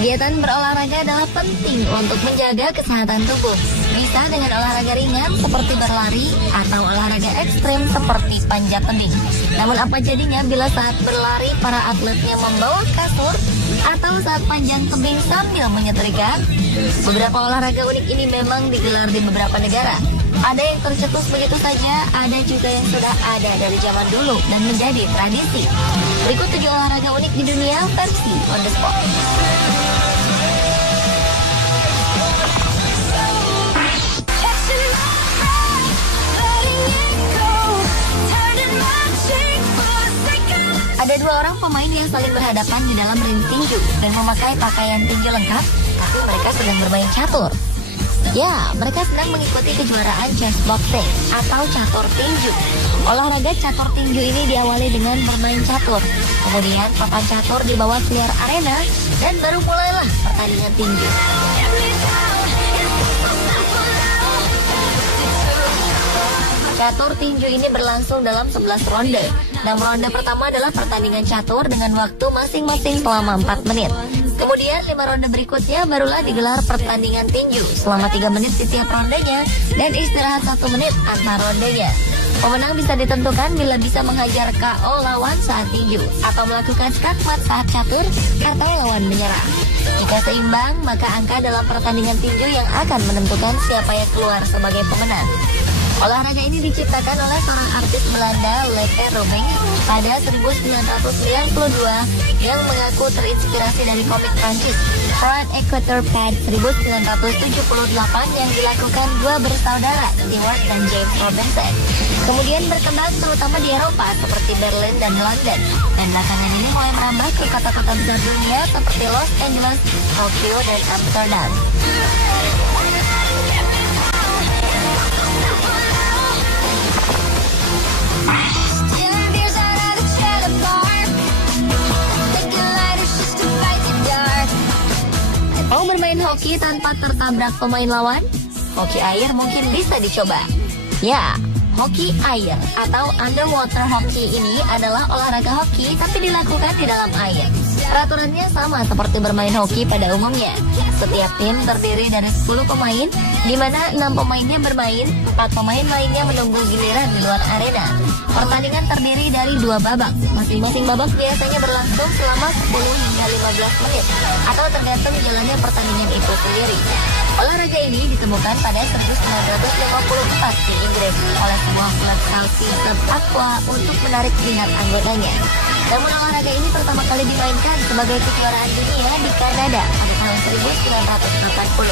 Kegiatan berolahraga adalah penting untuk menjaga kesehatan tubuh. Bisa dengan olahraga ringan seperti berlari atau olahraga ekstrim seperti panjat tebing. Namun apa jadinya bila saat berlari para atletnya membawa kasur atau saat panjat tebing sambil menyetrika? Beberapa olahraga unik ini memang digelar di beberapa negara. Ada yang tercetus begitu saja, ada juga yang sudah ada dari zaman dulu dan menjadi tradisi. Berikut 7 olahraga unik di dunia versi on the spot. Ada 2 orang pemain yang saling berhadapan di dalam ring tinju dan memakai pakaian tinju lengkap, tapi mereka sedang bermain catur. Ya, mereka sedang mengikuti kejuaraan chess boxing atau catur tinju. Olahraga catur tinju ini diawali dengan bermain catur. Kemudian papan catur dibawa keluar arena dan baru mulailah pertandingan tinju. Catur tinju ini berlangsung dalam 11 ronde. Dalam ronde pertama adalah pertandingan catur dengan waktu masing-masing selama 4 menit. Kemudian 5 ronde berikutnya barulah digelar pertandingan tinju selama 3 menit di tiap rondenya dan istirahat 1 menit antar rondenya. Pemenang bisa ditentukan bila bisa menghajar KO lawan saat tinju atau melakukan skakmat saat catur atau lawan menyerah. Jika seimbang, maka angka dalam pertandingan tinju yang akan menentukan siapa yang keluar sebagai pemenang. Olahraga ini diciptakan oleh seorang artis Belanda, Leke Robing, pada 1992 yang mengaku terinspirasi dari komik Prancis Fred Equator Pad 1978 yang dilakukan 2 bersaudara, Stewart dan James Robinson. Kemudian berkembang terutama di Eropa seperti Berlin dan London, dan belakangan ini mulai merambah ke kota-kota besar dunia seperti Los Angeles, Tokyo, dan Amsterdam. Mau bermain hoki tanpa tertabrak pemain lawan? Hoki air mungkin bisa dicoba. Ya, hoki air atau underwater hoki ini adalah olahraga hoki tapi dilakukan di dalam air. Peraturannya sama seperti bermain hoki pada umumnya. Setiap tim terdiri dari 10 pemain, di mana 6 pemainnya bermain, 4 pemain lainnya menunggu giliran di luar arena. Pertandingan terdiri dari 2 babak. Masing-masing babak biasanya berlangsung selama 10 hingga 15 menit, atau tergantung jalannya pertandingan itu sendiri. Olahraga ini ditemukan pada 1954 di Inggris oleh sebuah klub Southeastern Aqua untuk menarik minat anggotanya. Namun olahraga ini pertama kali dimainkan sebagai kejuaraan dunia di Kanada pada tahun 1980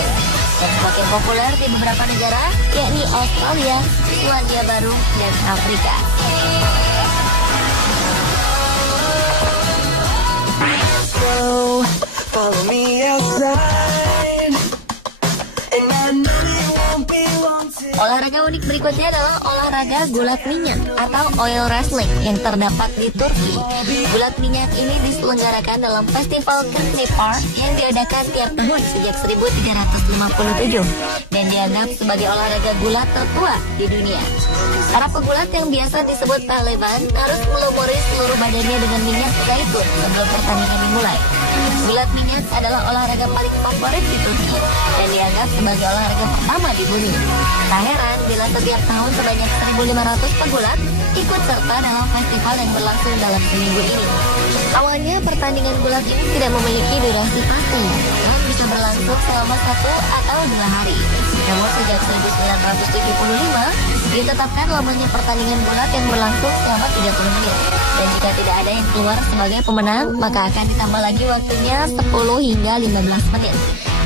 dan semakin populer di beberapa negara, yakni Australia, Selandia Baru, dan Afrika. Follow me outside, and I know you won't be long. Olahraga unik berikutnya adalah olahraga gulat minyak atau oil wrestling yang terdapat di Turki. Gulat minyak ini diselenggarakan dalam festival Kentli Park yang diadakan tiap tahun sejak 1357 dan dianggap sebagai olahraga gulat tertua di dunia. Para pegulat yang biasa disebut pehlevan harus melumuri seluruh badannya dengan minyak zaitun sebelum pertandingan dimulai. Gulat minyak adalah olahraga paling favorit di Turki dan dianggap sebagai olahraga pertama di bumi. Tak heran bila setiap tahun sebanyak 1.500 pegulat ikut serta dalam festival yang berlangsung dalam seminggu ini. Awalnya pertandingan gulat ini tidak memiliki durasi pasti dan bisa berlangsung selama 1 atau 2 hari. Namun sejak 1975 ditetapkan lamanya pertandingan gulat yang berlangsung selama 30 menit. Dan jika tidak ada yang keluar sebagai pemenang, maka akan ditambah lagi waktunya 10 hingga 15 menit.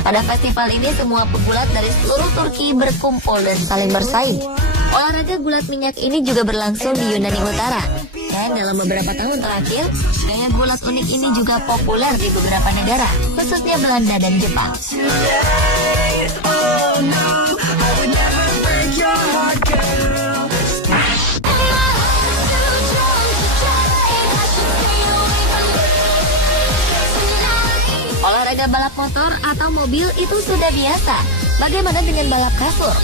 Pada festival ini semua pegulat dari seluruh Turki berkumpul dan saling bersaing. Olahraga gulat minyak ini juga berlangsung di Yunani Utara. Dan dalam beberapa tahun terakhir, gaya gulat unik ini juga populer di beberapa negara, khususnya Belanda dan Jepang. Olahraga balap motor atau mobil itu sudah biasa. Bagaimana dengan balap kasur?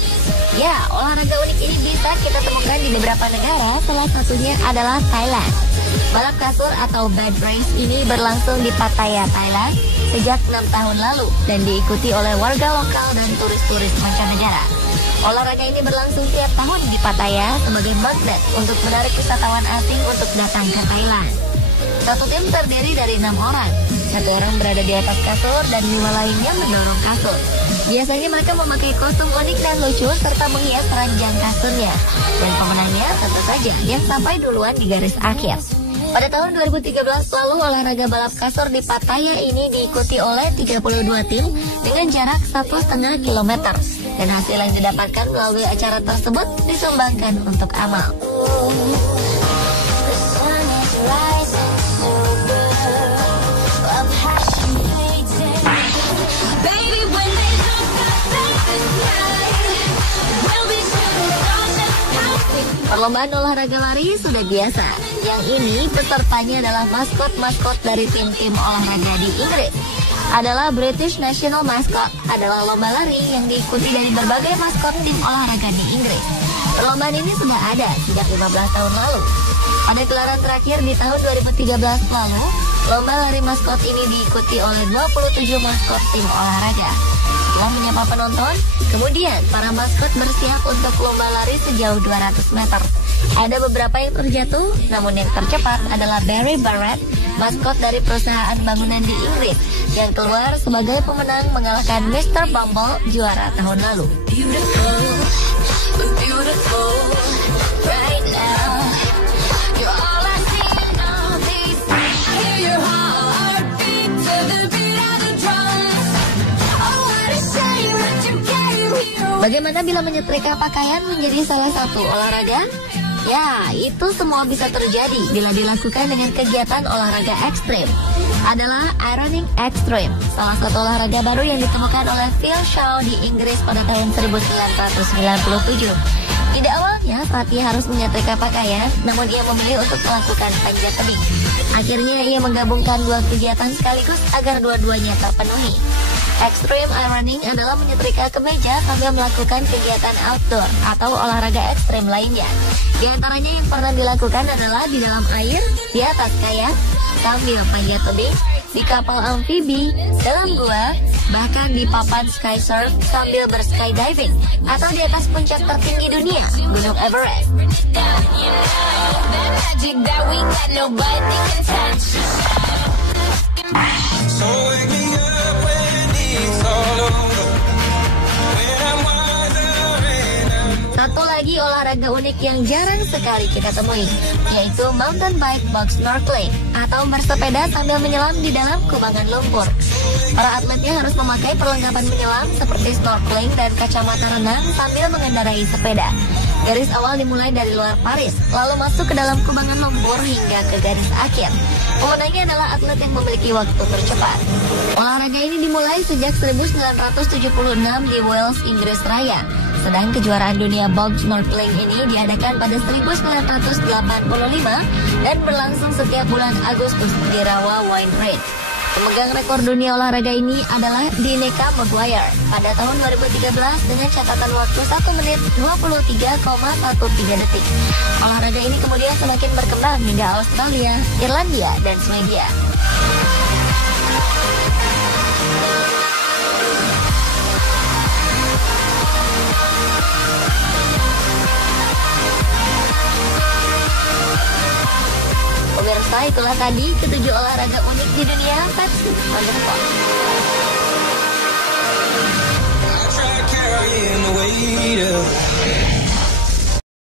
Ya, olahraga unik ini bisa kita temukan di beberapa negara, salah satunya adalah Thailand. Balap kasur atau bed race ini berlangsung di Pattaya, Thailand sejak 6 tahun lalu dan diikuti oleh warga lokal dan turis-turis mancanegara. Olahraga ini berlangsung tiap tahun di Pattaya sebagai magnet untuk menarik wisatawan asing untuk datang ke Thailand. Satu tim terdiri dari 6 orang. Satu orang berada di atas kasur dan 5 lainnya mendorong kasur. Biasanya mereka memakai kostum unik dan lucu serta menghias ranjang kasurnya. Dan pemenangnya tentu saja yang sampai duluan di garis akhir. Pada tahun 2013 lalu, olahraga balap kasur di Pattaya ini diikuti oleh 32 tim dengan jarak 1,5 km. Dan hasil yang didapatkan melalui acara tersebut disumbangkan untuk amal. Perlombaan olahraga lari sudah biasa. Yang ini pesertanya adalah maskot-maskot dari tim-tim olahraga di Inggris. Adalah British National Mascot, adalah lomba lari yang diikuti dari berbagai maskot tim olahraga di Inggris. Perlombaan ini sudah ada sejak 15 tahun lalu. Pada gelaran terakhir di tahun 2013 lalu, lomba lari maskot ini diikuti oleh 27 maskot tim olahraga. Setelah menyapa penonton, kemudian para maskot bersiap untuk lomba lari sejauh 200 meter. Ada beberapa yang terjatuh, namun yang tercepat adalah Barry Barrett, maskot dari perusahaan bangunan di Inggris, yang keluar sebagai pemenang mengalahkan Mr. Bumble, juara tahun lalu. Bagaimana bila menyetrika pakaian menjadi salah satu olahraga? Ya, itu semua bisa terjadi bila dilakukan dengan kegiatan olahraga ekstrim. Adalah ironing extreme, salah satu olahraga baru yang ditemukan oleh Phil Shaw di Inggris pada tahun 1997. Tidak awalnya Fatih harus menyetrika pakaian, namun ia memilih untuk melakukan panjat tebing. Akhirnya ia menggabungkan dua kegiatan sekaligus agar dua-duanya terpenuhi. Extreme ironing adalah menyetrika kemeja sambil melakukan kegiatan outdoor atau olahraga ekstrim lainnya. Di antaranya yang pernah dilakukan adalah di dalam air, di atas kayak, sambil panjat tebing, di kapal amfibi, dalam gua, bahkan di papan sky surf sambil berskydiving, atau di atas puncak tertinggi dunia, Gunung Everest. Satu lagi olahraga unik yang jarang sekali kita temui, yaitu mountain bike box snorkeling atau bersepeda sambil menyelam di dalam kubangan lumpur. Para atletnya harus memakai perlengkapan menyelam seperti snorkeling dan kacamata renang sambil mengendarai sepeda. Garis awal dimulai dari luar Paris, lalu masuk ke dalam kubangan lumpur hingga ke garis akhir. Pemenangnya adalah atlet yang memiliki waktu tercepat. Olahraga ini dimulai sejak 1976 di Wales, Inggris Raya. Sedang kejuaraan dunia box snorkeling ini diadakan pada 1985 dan berlangsung setiap bulan Agustus di rawa Wine Ridge. Pemegang rekor dunia olahraga ini adalah Dineka Maguire pada tahun 2013 dengan catatan waktu 1 menit 23,13 detik. Olahraga ini kemudian semakin berkembang hingga Australia, Irlandia, dan Swedia. Pemirsa, itulah tadi ketujuh olahraga unik di dunia. Facts on the Spot.